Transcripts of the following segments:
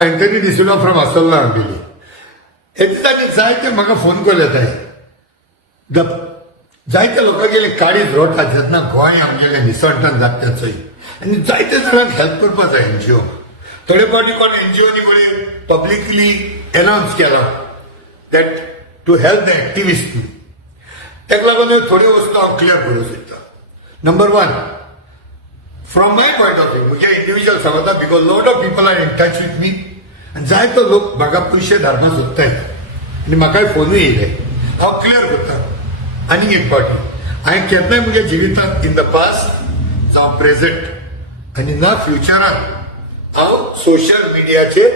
Anthony D'Souza from Asalla Ambili. Exactly, जायते म्हाका phone केले ताय. जायते लोक गेले काळीज रोड जेन्ना गोंय आमगेले निसंटन जाता चोय आनी जायते जाणांक हेल्प करपा जाय एनजीओ. थोडे फावटी कोण एनजीओनी म्हळें पब्लिकली अनाउन्स केला that to help the activist. ताका लागून थोडी वस्तू हांव क्लियर करूंक सोदतां. Number 1, from my point of view, म्हज्या इंडिव्हिज्युअल सांगता, because lot of people are in touch with me आनी जायतो लोक म्हाका पयशे धाडपाक सोदताय आनी म्हाकाय फोनूय येयले. हांव क्लियर करतां. आनीक एक फावटी, हांवें केन्नाय म्हज्या जिवितांत इन द पास्ट जावं प्रेझेंट आनी ना फ्युचरांत हांव सोशल मिडियाचेर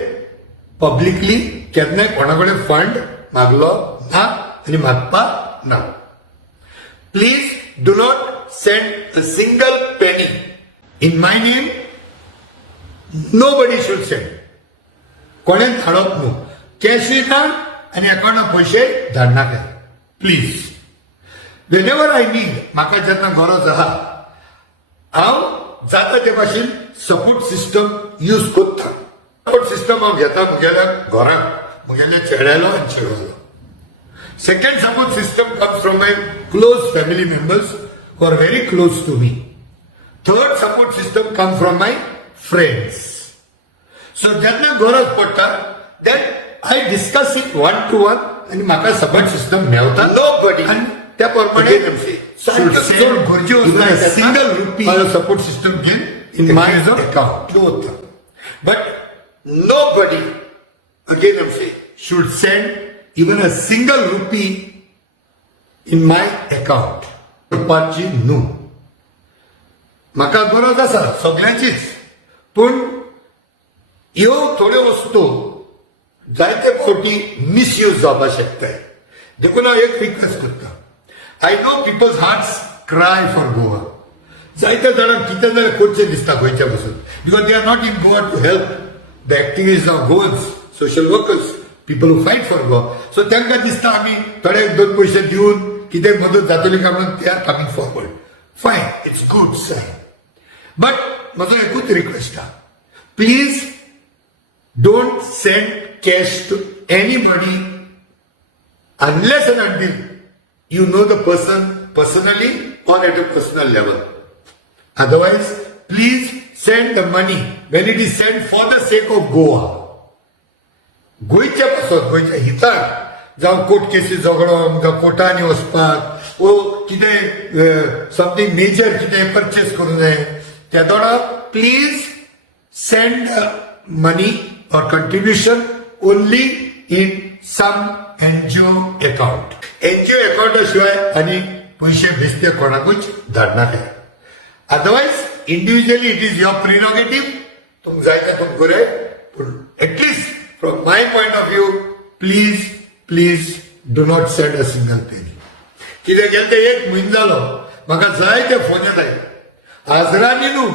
पब्लिकली केन्नाय कोणा कडेन फंड मागलो ना आनी मागपाक ना. Please do not send a single Penney in my name. Nobody should send. कोणें धाडप न्हू. कॅशूय ना आनी अकाउंटाक पयशे धाडनाका. प्लीज. वेनेवर आय नीड, म्हाका जेन्ना गरज आहा, हांव जाता ते भाशेन सपोर्ट सिस्टम यूज करता. सपोर्ट सिस्टम हांव घेता म्हगेल्या घरांत, म्हगेल्या चेड्यालो आनी चेडवालो. Second support system comes from my close family members who are very close to me. Third support system comes from my friends. So जेन्ना गरज पडटा, then I discuss it one to one आनी म्हाका सपोर्ट सिस्टम मेळटा. Nobody आनी त्या प्रमाणे single rupee support system gain in my account. But nobody, again I'm saying, should send even a single rupee in my account. Rupaji no. म्हाका गरज आसा सगळ्यांचीच, पूण ह्यो थोड्यो वस्तू जायते फावटी मिसयूज जावपाक शकताय. देखून हांव एक रिक्वेस्ट करता. I know people's hearts cry for Goa. जायत्या जाणांक कितें जाल्यार करचें दिसता गोंयच्या पासून, because they are not in Goa to help the activist of Goans, social workers, people who fight for Goa. So तांकां दिसता आमी थोडे 2 पयशे दिवन कितें मदत जातली काय म्हणून they are coming forward. Fine, it's good sign. But म्हजो एकूच रिक्वेस्ट आहा, please don't send cash to anybody unless and until you know the person personally or at a personal level. Otherwise, please send the money when it is sent for the sake of Goa. गोंयच्या पासून, गोंयच्या हिताक, जावं court केसी झगडोवंक, जावं कोर्टांनी वचपाक, वो कितें something major कितें purchase करूं जाय, त्या दोळा please send money or contribution only in some NGO account. NGO account शिवाय आनी पयशे बेश्टे कोणाकूच धाडनाका. Otherwise individually it is your prerogative. तुमकां जाय तें तुमकां करूं, पूण at least from my point of view, please do not send a single penny. कितें गेलें तें 1 म्हयनो जालो, म्हाका जाय ते फोन येताय. आजरांनी न्हू,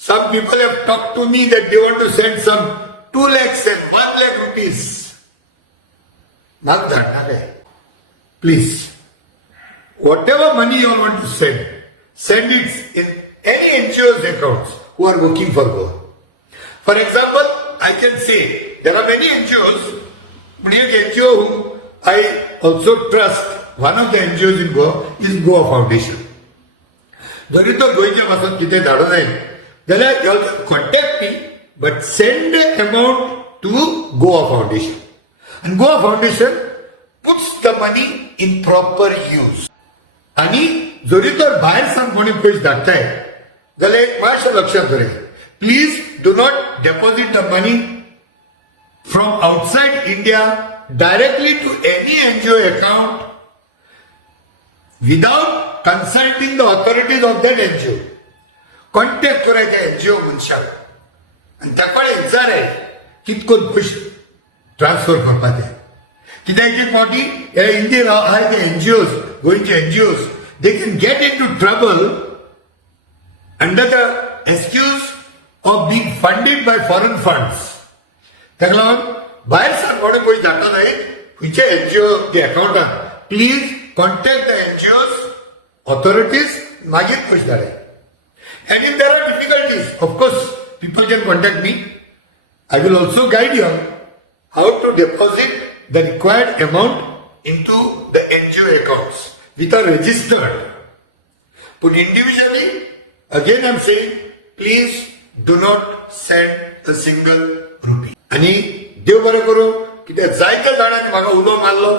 some people have talked to me that they want to send some 2 lakhs and 1 lakh rupees. Not that, please. Whatever money you all want to send it in any NGO's accounts who are working for Goa. For example, I can say there are many NGOs, but an NGO whom I also trust, one of the NGOs in Goa is Goa Foundation. जरी तो गोंयच्या पासून कितें धाडूं जाय जाल्यार you all contact me, but send the amount to Goa Foundation. And Goa Foundation puts the money in proper use. आणि जरी तर भायर सावन कोणी पयशे धाडटाय जाल्यार एक मातशें लक्षात दवरात. Please do not deposit the money from outside India directly to any NGO account without consulting the authorities of that NGO. Contact करायच्या NGO मनशाक आनी ताका विचाराय कितकोन पयशे ट्रान्सफर करपाक जाय. कित्याक एक फावटी हे इंडियन आहाय ते NGOs, गोंयचे NGOs, they can get into trouble under the excuse of being funded by foreign funds. ताका लागून भायर सावन कोणें पयशे धाडटा जायत खंयचे NGO ते अकाउंटान, please contact the NGOs authorities, मागीर पयशे धाडाय. And if there are difficulties, of course, people can contact me. I will also guide you how to deposit the required amount into the NGO accounts which are registered. But individually, again I am saying, please do not send a single rupee. आणि देव बरें करूं कित्याक जायत्या जाणांनी म्हाका उलो मारलो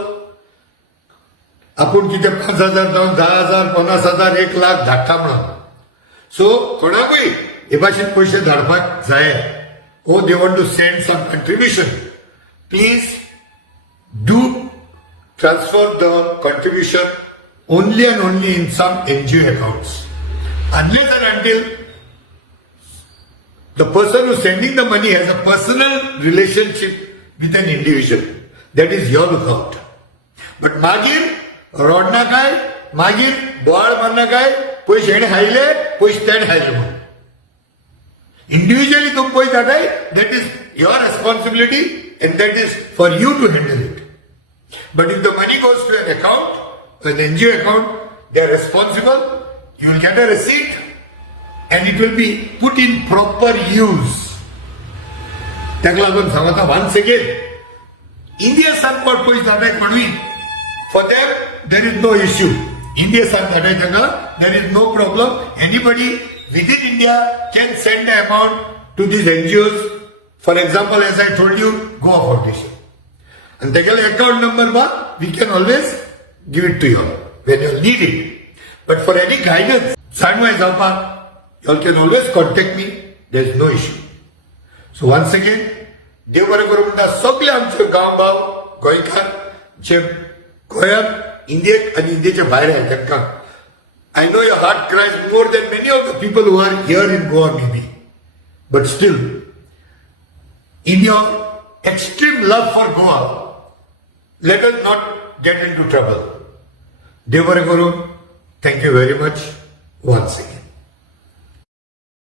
आपूण कितें 5,000 जावन 10,000 50,000 1 लाख धाडटा म्हणून. सो कोणाकूय हे भाशेन पयशे धाडपाक जाय or they want to send some contribution, please do transfer the contribution only and only in some NGO accounts. Unless and until the person who is sending the money has a personal relationship with an individual, that is your account. But magir rodna काय मागीर बोवाळ मारना काय पयशे हेणे हायले पयशे तेणे हायले म्हणून. Individually तुम पयशे धाडाय, that is your responsibility and that is for you to handle it. But if the money goes to an account, an NGO account, they are responsible. You will get a receipt and it will be put in proper use. ताका लागून सांगता once again, India सारको पयशे धाडाय Padvi, for them there is no issue. India सारको धाडाय ताका there is no problem. Anybody within India can send the amount to these NGOs. For example, as I told you, Goa Foundation. And the account number, we can always give it to you when you need it. But for any guidance, you all can always contact me. There is no issue. So once again, देव बरें करूं म्हणटा सगळे आमचे गांव भाव गोंयकार जे गोंयांत इंडियेक आनी इंडियेच्या भायर आहात तांकां I know your heart cries more than many of the people who are here in Goa maybe. But still, in your extreme love for Goa, let us not get into trouble. Dev Bare Guru, thank you very much once again.